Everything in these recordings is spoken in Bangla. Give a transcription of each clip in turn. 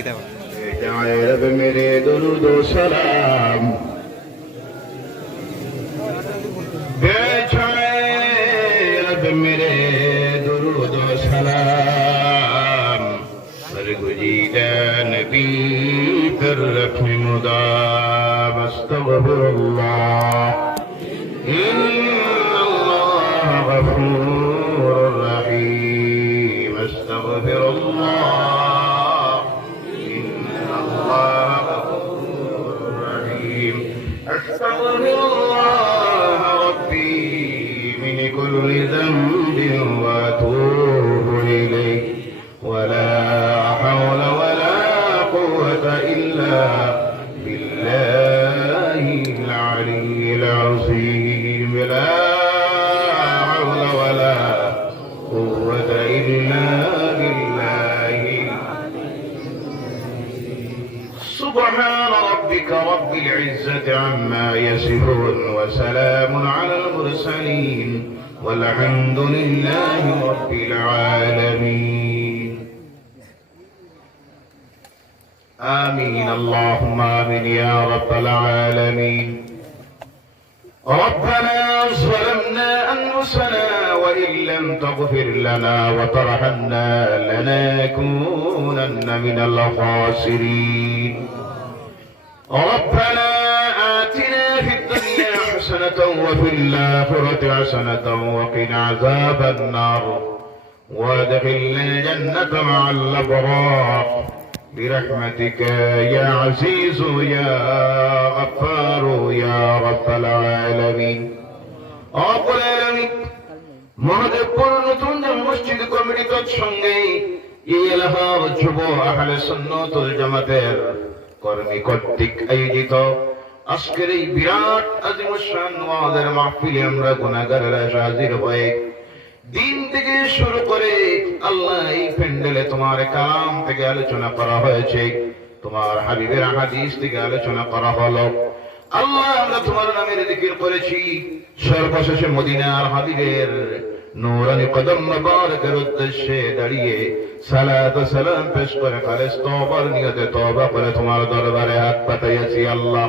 কিতাব মেরে দরুদ সালাম। মেরে দরুদ সালাম। গুজিদা নবী তর রফি মুদাব আস্তাগফিরুল্লাহ ইন্নাল্লাহ গফুরুর রহিম। আস্তাগফিরুল্লাহ استغفر الله ربي من كل ذنب وأتوب إليه. ولا حول ولا قوة إلا بالله يصفون وسلام على المرسلين والحمد لله رب العالمين. آمين. اللهم آمين يا رب العالمين. ربنا ظلمنا أنفسنا وإن لم تغفر لنا وترحمنا لنكونن من الخاسرين. ربنا حسنة وفي الآخرة حسنة وقنا عذاب النار وادخلنا الجنة مع الأبرار برحمتك يا عزيز يا غفار يا رب العالمين رب العالمين মহাদেবপুর নতুন যে মসজিদ কমিটি তৎসঙ্গে এই এলাহার যুব আহলে সুন্নতুল জামাতের কর্মী কর্তৃক আয়োজিত আজকের এই বিরাট আজিমুসান ওয়াদের মাহফিলে আমরা গুনাহগারেরা হাজির হয়ে দিন থেকে শুরু করে আল্লাহ এই প্যান্ডেলে তোমার কালাম থেকে আলোচনা করা হয়েছে, তোমার হাবিবের হাদিস থেকে আলোচনা করা হলো। আল্লাহ, আমরা তোমার নামের জিকির করেছি। সর্বশেষে মদিনার হাবিবের নূরানি কদম মুবারকের উদ্দেশ্যে দাঁড়িয়ে সালাত ও সালাম পেশ করে খালেস তওবার নিয়তে তওবা করে তোমার দরবারে হাত পাতাইয়াছি আল্লাহ।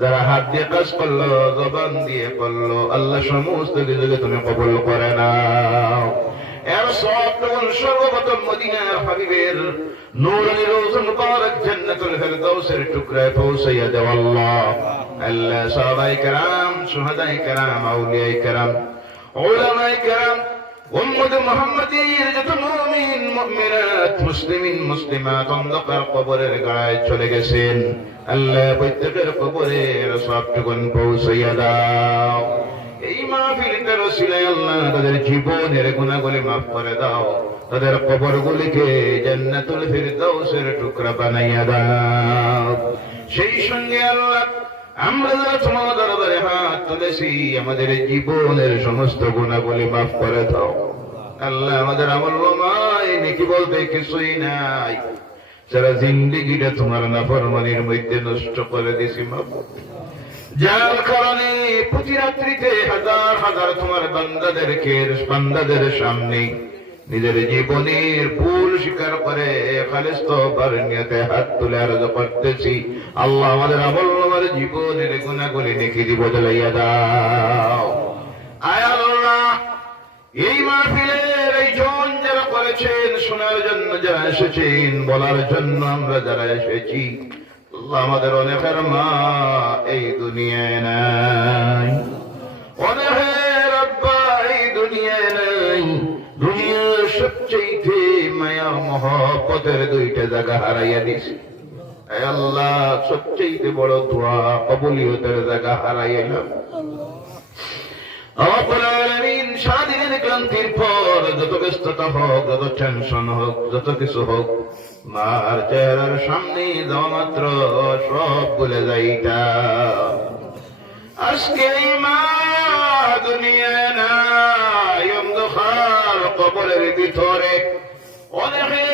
যারা হাত দিয়ে কাজ করল, জবান দিয়ে করল আল্লাহ সমস্ত কিছুকে তুমি কবল করে নাও। এর সব তখন সর্বপ্রথম মদিনার হাবিবের নূরানি রোজ মুবারক জান্নাতুল ফেরদাউসের টুকরায় পৌঁছাইয়া দেও আল্লাহ। আল্লাহ সাহাবায়ে কেরাম সুহাদায়ে কেরাম, আউলিয়ায়ে কেরাম, উলামায়ে কেরাম উম্মত মুহাম্মাদীর যত মুমিন, মুমিনাত, মুসলিমিন মুসলিমাত অন্ধকার কবরের গায়ে চলে গেছেন। আল্লাহ প্রত্যেকের সবটুকুন পৌঁছাইয়া দাও। এই মাহফিলটার ওসিলায় আল্লাহ তাদের জীবনের গুণাগুলি মাফ করে দাও। তাদের কবরগুলিকে জান্নাতুল ফিরদাউসের টুকরা বানাইয়া দাও। সেই সঙ্গে আল্লাহ আমরা যারা তোমার দরবারে হাত তুলেছি, আমাদের জীবনের সমস্ত গুণাগুলি মাফ করে দাও। আল্লাহ আমাদের আমল মায় নাকি বলতে কিছুই নাই। যারা জিন্দিগিটা তোমার নাফরমানির মধ্যে নষ্ট করে দিছি মাফ। যার কারণে প্রতি রাত্রিতে হাজার হাজার তোমার বান্দাদেরকে বান্দাদের সামনে নিজের জীবনের ভুল স্বীকার করে খালিস তোবার নিয়তে হাত তুলে আরজ করতেছি। আল্লাহ আমাদের আমল আমার জীবনের গুণাগুলি নেকি দিব বদলাইয়া দাও। আয় আল্লাহ, এই মাহফিলের এই জন যারা করেছেন, শোনার জন্য যারা এসেছেন, বলার জন্য আমরা যারা এসেছি আমাদের অনেকের মা এই দুনিয়ায় নাই। অনেকের আব্বা এই দুনিয়ায় নাই। দুনিয়ার সবচেয়ে মায়া মহব্বতের দুইটা জায়গা হারাইয়া এ আল্লাহ সবচেয়ে বড় দোয়া কবুলিয়তের জায়গা হারাইলাম সারাদিনের মাত্র সব আজকে মা দুনিয়া ভিতরে। অনেকে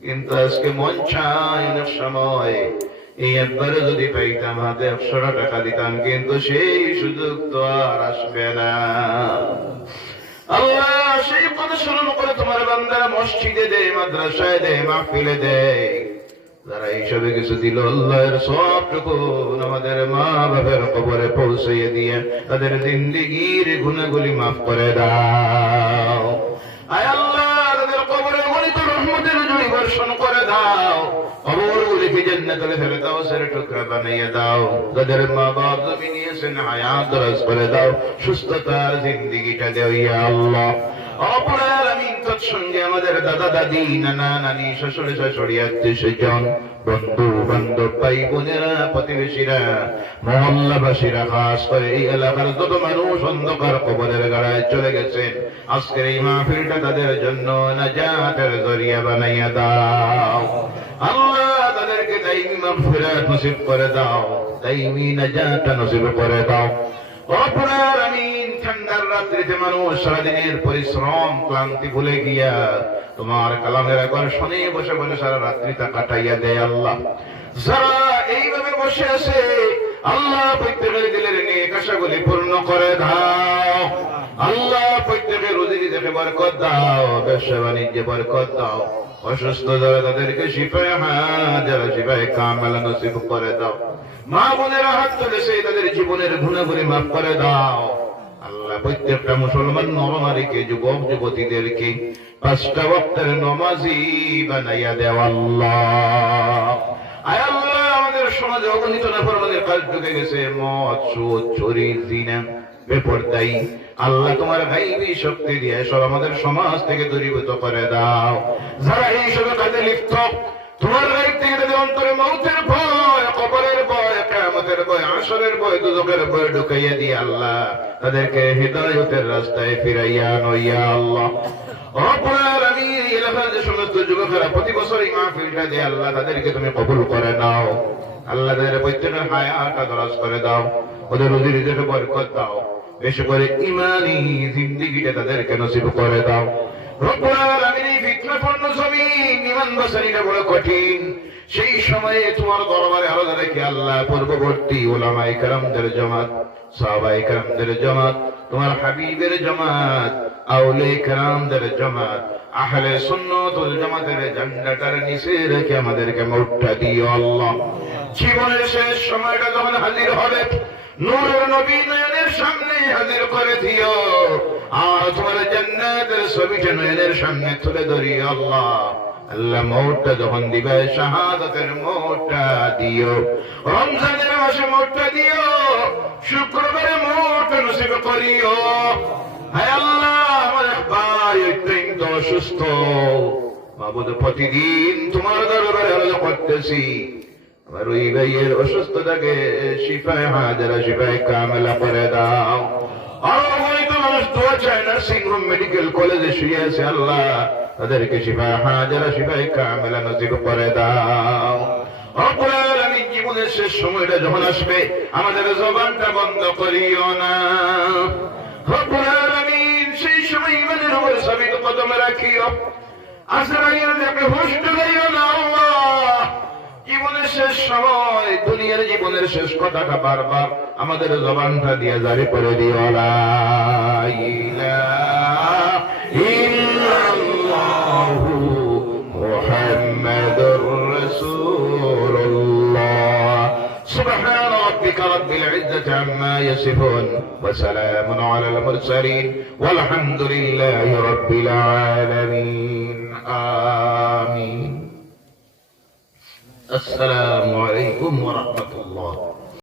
কিন্তু আজকে মন চায় সময় এই একবারে যদি পাইতাম হাতে টাকা দিতাম কিন্তু সেই সুযোগ তো আর আসবে না আল্লাহ সেই কথা করে তোমার বান্দারা মসজিদে মাদ্রাসায় মাহফিলে যারা এইসবে কিছু দিল আল্লাহর সবটুকু আমাদের মা বাবার কবরে দিয়ে তাদের জিন্দিগির গুণাগুলি মাফ করে দাও আয় আমাদের দাদা, দাদি, নানা, নানি, শ্বশুরে, শাশুড়ি, আত্মীয় স্বজন, বন্ধু, বান্ধব বোনেরা, প্রতিবেশীরা, মহল্লাবাসীরা, খাস করে এই এলাকার যত মানুষ অন্ধকার কবরের গাড়ায় চলে গেছেন, আজকের এই মাহফিলটা তাদের জন্য নাজাতের জরিয়া বানাইয়া দাও। আল্লাহ দাইমি মাগফিরাত নসিব করে দাও। দাইমি নাজাত নসিব করে দাও। অপরার আমিন, ঠান্ডার রাত্রিতে মানুষ সারাদিনের পরিশ্রম, ক্লান্তি ভুলে গিয়া তোমার কালামের একবার শোনে বসে বসে সারা রাত্রিটা কাটাইয়া দেয় আল্লাহ। যারা এইভাবে বসে আছে, আল্লাহ প্রত্যেকের দিলের নিয়ে কাশাগুলি পূর্ণ করে দাও। আল্লাহ প্রত্যেকের রুজি দেখে বরকত দাও ব্যবসা বাণিজ্যে বরকত দাও। অসুস্থ যারা তাদেরকে শিফায় যারা শিফায় কামেলা নসিব করে দাও। মা বোনেরা হাত তুলেছে তাদের জীবনের গুণাগুলি মাফ করে দাও। আল্লাহ প্রত্যেকটা মুসলমান নরনারীকে যুবক যুবতীদেরকে পাঁচটা বক্তের নমাজি বানাইয়া দেও আল্লাহ। আয় আল্লাহ আমাদের সমাজে অগণিত নাফরমানের কাজ ঢুকে গেছে মদ সুদ চুরি জিনা। বেপরদায়ী। আল্লাহ তোমার গাইবি শক্তি দিয়ে সব আমাদের সমাজ থেকে দূরীভূত করে দাও। যারা এই সব কাজে লিপ্ত, তোমার গাইব থেকে তাদের অন্তরে মৌতের ভয় ভয় ভয়, আসরের ভয় দুজকের ভয় ঢুকাইয়া দিয়ে আল্লাহ তাদেরকে হৃদয়তের রাস্তায় ফিরাইয়া নইয়া আল্লাহ। প্রতি বছর আল্লাহ তাদেরকে তুমি কবুল করে আল্লাহ তাদের প্রত্যেকের হায়াটা দরাজ করে দাও। ওদের রুজি রিজেকে বরকত দাও। বেশি করে ইমানি জিন্দিগিটা তাদেরকে নসিব করে দাও। হাবিবের জমাত আউলে জমাত, আহলে নিচে রেখে আমাদেরকে মৌটটা দিও আল্লাহ। জীবনের শেষ সময়টা যখন হাজির হবে নূরের নবী নয়নের সামনে হাজির করে দিও। আর তোমার জান্নাতের ছবিটা নয়নের সামনে তুলে ধরি আল্লাহ। আল্লাহ মৌটটা যখন দিবে, শাহাদাতের মৌটটা দিও। রমজানের মাসে মৌটটা দিও। শুক্রবারে মৌট নসিব করিও। হায় আল্লাহ, আমার ভাই অত্যন্ত অসুস্থ। বাবুদ প্রতিদিন তোমার দরবারে করতেছি। ওই ভাইয়ের অসুস্থতাকে শিফায় হাজারা হাজারা, শিফায় কামেলা করে দাও। সময়টা আমাদের বন্ধ করিও না। সেই সময় ইমানের উপর সবিত কদমে রাখিও। আজরাইল দেখে হুশ দিও না জীবনের শেষ সময় দুনিয়ার জীবনের শেষ কথাটা বারবার আমাদের জবানটা দিয়ে জারি করে দিও লা ইলাহা ইল্লাল্লাহু মুহাম্মাদুর রাসূলুল্লাহ سبحان ربك رب العزة عما يصفون وسلام على المرسلين والحمد لله رب العالمين آمين السلام عليكم ورحمة